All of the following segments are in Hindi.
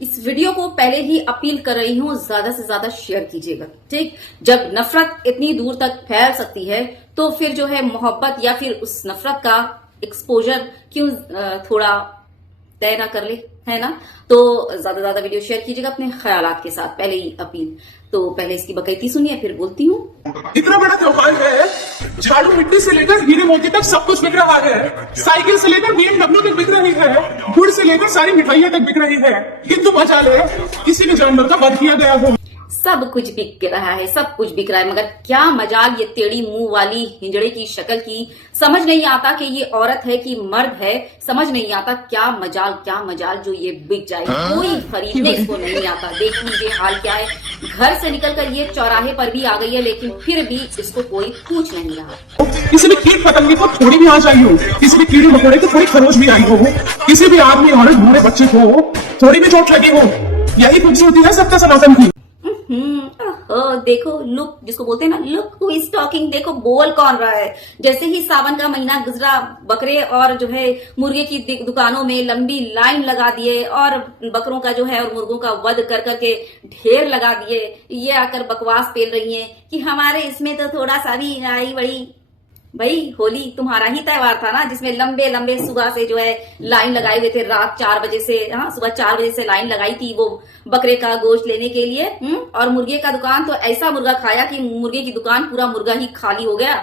इस वीडियो को पहले ही अपील कर रही हूं, ज्यादा से ज्यादा शेयर कीजिएगा। ठीक, जब नफरत इतनी दूर तक फैल सकती है तो फिर जो है मोहब्बत या फिर उस नफरत का एक्सपोजर क्यों थोड़ा तय ना कर ले, है ना। तो ज्यादा से ज्यादा वीडियो शेयर कीजिएगा अपने ख्यालात के साथ, पहले ही अपील। तो पहले इसकी बकैती सुनिए फिर बोलती हूँ। इतना बड़ा त्योहार है, झाड़ू मिट्टी से लेकर हीरे मोती तक सब कुछ बिक रहा है। साइकिल से लेकर BMW तक बिक रही है, गुड़ से लेकर सारी मिठाइयां तक बिक रही है। किंतु बचा ले, किसी भी जानवर का वध किया गया हो। सब कुछ बिक रहा है, सब कुछ बिक रहा है, मगर क्या मजाल ये टेढ़ी मुंह वाली हिंजड़े की शक्ल की। समझ नहीं आता कि ये औरत है कि मर्द है, समझ नहीं आता। क्या मजाल जो ये बिक जाए, कोई खरीदने इसको नहीं आता। देख लीजिए हाल क्या है, घर से निकलकर ये चौराहे पर भी आ गई है, लेकिन फिर भी इसको कोई पूछ नहीं रहा। किसी भी कीट पतंगे को थोड़ी भी आँच आई हो, किसी भी कीड़े मकोड़े को थोड़ी खरोच भी आई हो, किसी भी आदमी औरत बूढ़े बच्चे को थोड़ी भी चोट लगी हो, यही खूबसूरती है सत्य सनातन की। देखो लुक, जिसको बोलते हैं ना लुक हु इज टॉकिंग, देखो बोल कौन रहा है। जैसे ही सावन का महीना गुजरा, बकरे और जो है मुर्गे की दुकानों में लंबी लाइन लगा दिए और बकरों का जो है और मुर्गों का वध कर करके ढेर लगा दिए। ये आकर बकवास पेल रही हैं कि हमारे इसमें तो थोड़ा सा भी आई बड़ी। भाई होली तुम्हारा ही त्योहार था ना, जिसमें लंबे लंबे सुबह से जो है लाइन लगाए हुए थे। रात 4 बजे से, हाँ सुबह 4 बजे से लाइन लगाई थी वो बकरे का गोश्त लेने के लिए। और मुर्गे का दुकान तो ऐसा मुर्गा खाया कि मुर्गे की दुकान पूरा मुर्गा ही खाली हो गया।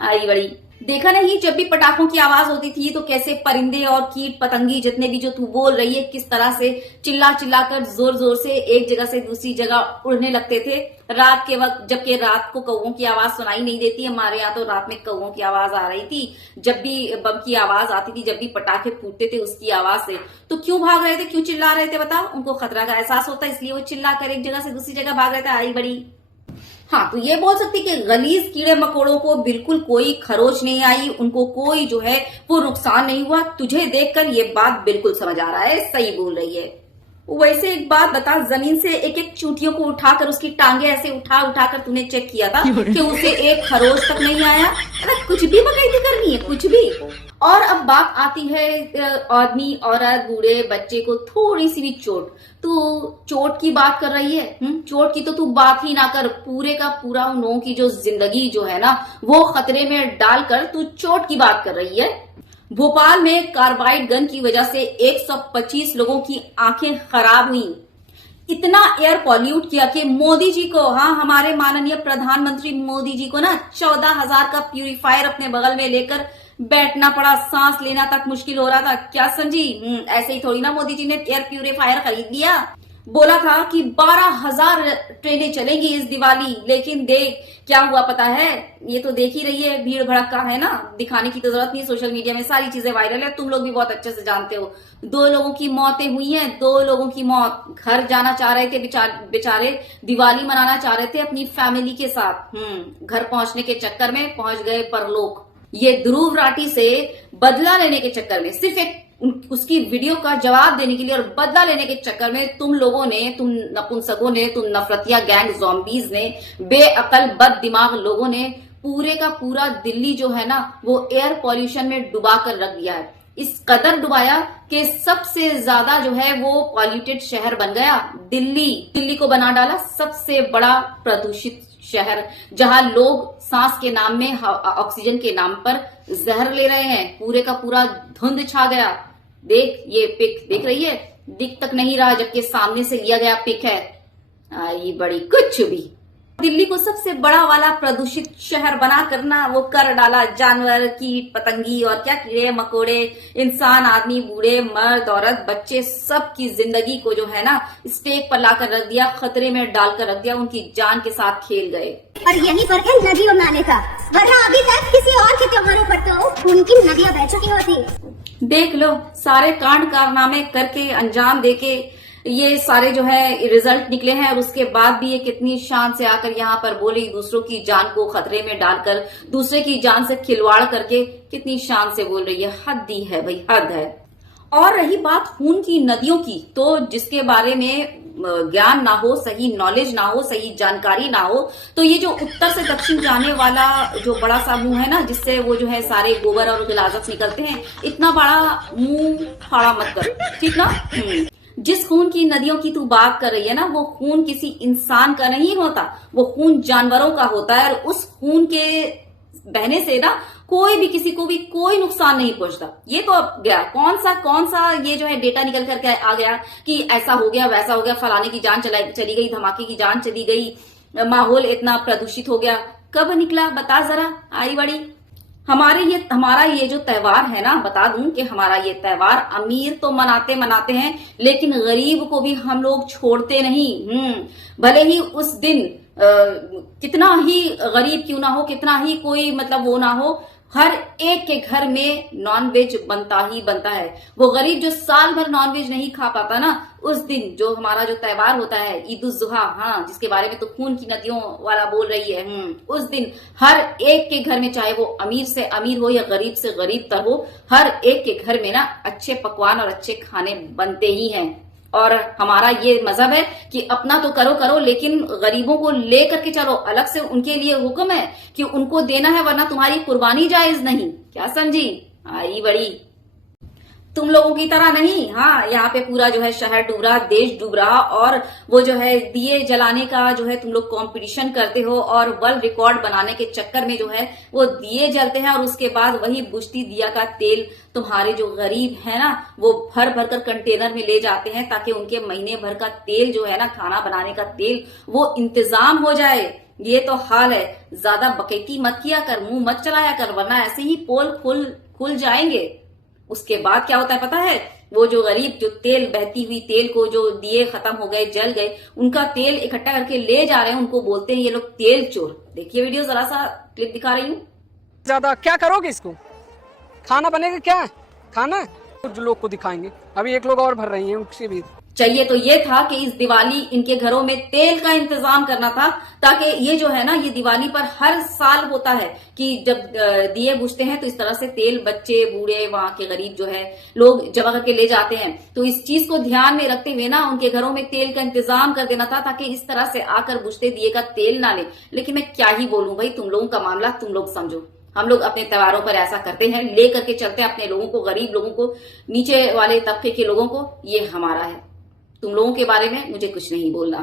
आई बड़ी। देखा नहीं, जब भी पटाखों की आवाज होती थी तो कैसे परिंदे और कीट पतंगी जितने भी जो तू बोल रही है, किस तरह से चिल्ला कर जोर जोर से एक जगह से दूसरी जगह उड़ने लगते थे रात के वक्त। जबकि रात को कौवों की आवाज सुनाई नहीं देती, हमारे यहाँ तो रात में कौवों की आवाज आ रही थी। जब भी बम की आवाज आती थी, जब भी पटाखे फूटते थे उसकी आवाज से, तो क्यों भाग रहे थे, क्यों चिल्ला रहे थे बताओ। उनको खतरा का एहसास होता है, इसलिए वो चिल्ला कर एक जगह से दूसरी जगह भाग रहे थे। आई बड़ी। हाँ, तो ये बोल सकती कि गलीज कीड़े मकोड़ों को बिल्कुल कोई खरोच नहीं आई, उनको कोई जो है वो नुकसान नहीं हुआ। तुझे देखकर ये बात बिल्कुल समझ आ रहा है, सही बोल रही है। वैसे एक बात बता, जमीन से एक एक चूंटियों को उठाकर उसकी टांगे ऐसे उठा कर तूने चेक किया था कि उसे एक खरोच तक नहीं आया? अरे कुछ भी बकैती करनी है, कुछ भी। और अब बात आती है आदमी औरत बूढ़े बच्चे को थोड़ी सी भी चोट, तू चोट की बात कर रही है। चोट की तो तू बात ही ना कर, पूरे का पूरा उन लोगों की जो जिंदगी जो है ना वो खतरे में डालकर तू चोट की बात कर रही है। भोपाल में कार्बाइड गन की वजह से 125 लोगों की आंखें खराब हुई। इतना एयर पॉल्यूट किया कि मोदी जी को, हाँ हमारे माननीय प्रधानमंत्री मोदी जी को ना 14,000 का प्यूरिफायर अपने बगल में लेकर बैठना पड़ा, सांस लेना तक मुश्किल हो रहा था। क्या समझी? ऐसे ही थोड़ी ना मोदी जी ने एयर प्यूरिफायर खरीद लिया। बोला था कि 12,000 ट्रेनें चलेंगी इस दिवाली, लेकिन देख क्या हुआ पता है। ये तो देख ही रही है, भीड़ भड़का है ना, दिखाने की तो जरूरत नहीं। सोशल मीडिया में सारी चीजें वायरल है, तुम लोग भी बहुत अच्छे से जानते हो। 2 लोगों की मौतें हुई हैं, 2 लोगों की मौत। घर जाना चाह रहे थे बेचारे, दिवाली मनाना चाह रहे थे अपनी फैमिली के साथ। घर पहुंचने के चक्कर में पहुंच गए परलोक। ये ध्रुव राठी से बदला लेने के चक्कर में, सिर्फ एक उसकी वीडियो का जवाब देने के लिए और बदला लेने के चक्कर में तुम लोगों ने, तुम नपुंसकों ने, तुम नफरतिया गैंग ज़ॉम्बीज़ ने, बेअकल बद दिमाग लोगों ने पूरे का पूरा दिल्ली जो है ना वो एयर पॉल्यूशन में डुबा कर रख दिया है। इस कदर डुबाया कि सबसे ज्यादा जो है वो पॉल्यूटेड शहर बन गया। दिल्ली को बना डाला सबसे बड़ा प्रदूषित शहर, जहां लोग सांस के नाम में, ऑक्सीजन के नाम पर जहर ले रहे हैं। पूरे का पूरा धुंध छा गया। देख ये पिक देख रही है, दिख तक नहीं रहा, जबकि सामने से लिया गया पिक है। ये बड़ी कुछ भी। दिल्ली को सबसे बड़ा वाला प्रदूषित शहर बना करना वो कर डाला। जानवर, कीट पतंगी और क्या कीड़े मकोड़े, इंसान, आदमी, बूढ़े, मर्द, औरत, बच्चे, सबकी जिंदगी को जो है ना स्टेक पर लाकर रख दिया, खतरे में डालकर रख दिया, उनकी जान के साथ खेल गए। और यही फर्क है नदी और नाले का, वरना अभी तक किसी और के त्योहारों पर तो उनकी नदियां बह चुकी होती। देख लो, सारे कांड कारनामे करके अंजाम देके ये सारे जो है रिजल्ट निकले हैं, और उसके बाद भी ये कितनी शान से आकर यहाँ पर बोली, दूसरों की जान को खतरे में डालकर, दूसरे की जान से खिलवाड़ करके कितनी शान से बोल रही है। हद ही है भाई, हद है। और रही बात खून की नदियों की, तो जिसके बारे में ज्ञान ना हो, सही नॉलेज ना हो, सही जानकारी ना हो, तो ये जो उत्तर से दक्षिण जाने वाला जो बड़ा सा मुंह है ना, जिससे वो जो है सारे गोबर और गिलाजत निकलते हैं, इतना बड़ा मुंह फाड़ा मत कर, ठीक ना। जिस खून की नदियों की तू बात कर रही है ना, वो खून किसी इंसान का नहीं होता, वो खून जानवरों का होता है। और उस खून के बहने से ना कोई भी किसी को भी कोई नुकसान नहीं पहुंचता। ये तो अब गया कौन सा ये जो है डेटा निकल करके आ गया कि ऐसा हो गया वैसा हो गया, फलाने की जान चली गई, धमाके की जान चली गई, माहौल इतना प्रदूषित हो गया। कब निकला बता जरा आई बड़ी। हमारा ये जो त्योहार है ना, बता दूं कि हमारा ये त्योहार अमीर तो मनाते हैं, लेकिन गरीब को भी हम लोग छोड़ते नहीं। भले ही उस दिन कितना ही गरीब क्यों ना हो, कितना ही कोई मतलब वो ना हो, हर एक के घर में नॉनवेज बनता ही बनता है। वो गरीब जो साल भर नॉनवेज नहीं खा पाता ना, उस दिन जो हमारा जो त्योहार होता है ईद उल जुहा, हाँ, जिसके बारे में तो खून की नदियों वाला बोल रही है, उस दिन हर एक के घर में, चाहे वो अमीर से अमीर हो या गरीब से गरीब तर हो, हर एक के घर में ना अच्छे पकवान और अच्छे खाने बनते ही हैं। और हमारा ये मजहब है कि अपना तो करो लेकिन गरीबों को लेकर के चलो। अलग से उनके लिए हुक्म है कि उनको देना है, वरना तुम्हारी कुर्बानी जायज नहीं। क्या समझी आई बड़ी। तुम लोगों की तरह नहीं। हाँ, यहाँ पे पूरा जो है शहर डूब रहा, देश डूब रहा, और वो जो है दिए जलाने का जो है तुम लोग कंपटीशन करते हो और वर्ल्ड रिकॉर्ड बनाने के चक्कर में जो है वो दिए जलते हैं, और उसके बाद वही बुझती दिया का तेल तुम्हारे जो गरीब है ना, वो भर भर कर कंटेनर में ले जाते हैं, ताकि उनके महीने भर का तेल जो है ना, खाना बनाने का तेल, वो इंतजाम हो जाए। ये तो हाल है। ज्यादा बकैती मत किया कर, मुंह मत चलाया कर, वरना ऐसे ही पोल खुल जाएंगे। उसके बाद क्या होता है पता है, वो जो गरीब जो तेल, बहती हुई तेल को, जो दिए खत्म हो गए, जल गए, उनका तेल इकट्ठा करके ले जा रहे हैं, उनको बोलते हैं ये लोग तेल चोर। देखिए वीडियो, जरा सा क्लिप दिखा रही हूँ। ज्यादा क्या करोगे इसको? खाना बनेगा क्या? खाना कुछ लोग को दिखाएंगे, अभी एक लोग और भर रही हैं, उससे भी चाहिए तो ये था कि इस दिवाली इनके घरों में तेल का इंतजाम करना था, ताकि ये जो है ना, ये दिवाली पर हर साल होता है कि जब दिए बुझते हैं तो इस तरह से तेल बच्चे बूढ़े वहां के गरीब जो है लोग जमा करके ले जाते हैं। तो इस चीज को ध्यान में रखते हुए ना उनके घरों में तेल का इंतजाम कर देना था, ताकि इस तरह से आकर बुझते दिए का तेल ना ले। लेकिन मैं क्या ही बोलूं भाई, तुम लोगों का मामला तुम लोग समझो। हम लोग अपने त्योहारों पर ऐसा करते हैं, ले करके चलते हैं अपने लोगों को, गरीब लोगों को, नीचे वाले तबके के लोगों को। ये हमारा है, तुम लोगों के बारे में मुझे कुछ नहीं बोलना।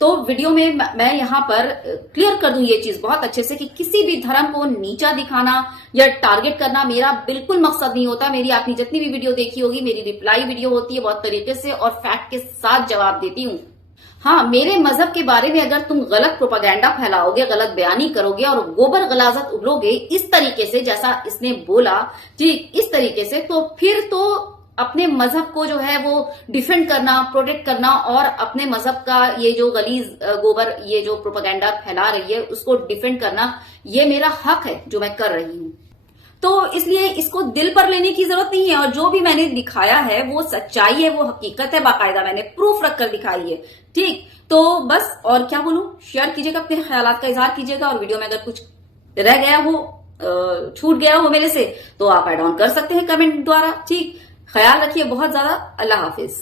तो वीडियो में मैं यहां पर क्लियर कर दूं ये चीज बहुत अच्छे से कि किसी भी धर्म को नीचा दिखाना या टारगेट करना मेरा बिल्कुल मकसद नहीं होता। मेरी आपने जितनी भी वीडियो देखी होगी, मेरी रिप्लाई वीडियो होती है, बहुत तरीके से और फैक्ट के साथ जवाब देती हूं। हाँ, मेरे मजहब के बारे में अगर तुम गलत प्रोपागेंडा फैलाओगे, गलत बयानी करोगे और गोबर गलाजत उगलोगे इस तरीके से, जैसा इसने बोला, ठीक इस तरीके से, तो फिर तो अपने मजहब को जो है वो डिफेंड करना, प्रोटेक्ट करना, और अपने मजहब का ये जो गलीज गोबर, ये जो प्रोपागेंडा फैला रही है, उसको डिफेंड करना, ये मेरा हक है जो मैं कर रही हूं। तो इसलिए इसको दिल पर लेने की जरूरत नहीं है। और जो भी मैंने दिखाया है वो सच्चाई है, वो हकीकत है, बाकायदा मैंने प्रूफ रखकर दिखाई है। ठीक, तो बस और क्या बोलूं, शेयर कीजिएगा, अपने ख्यालात का इजहार कीजिएगा, और वीडियो में अगर कुछ रह गया हो, छूट गया हो मेरे से, तो आप ऐड ऑन कर सकते हैं कमेंट द्वारा। ठीक, ख्याल रखिए बहुत ज्यादा। अल्लाह हाफिज।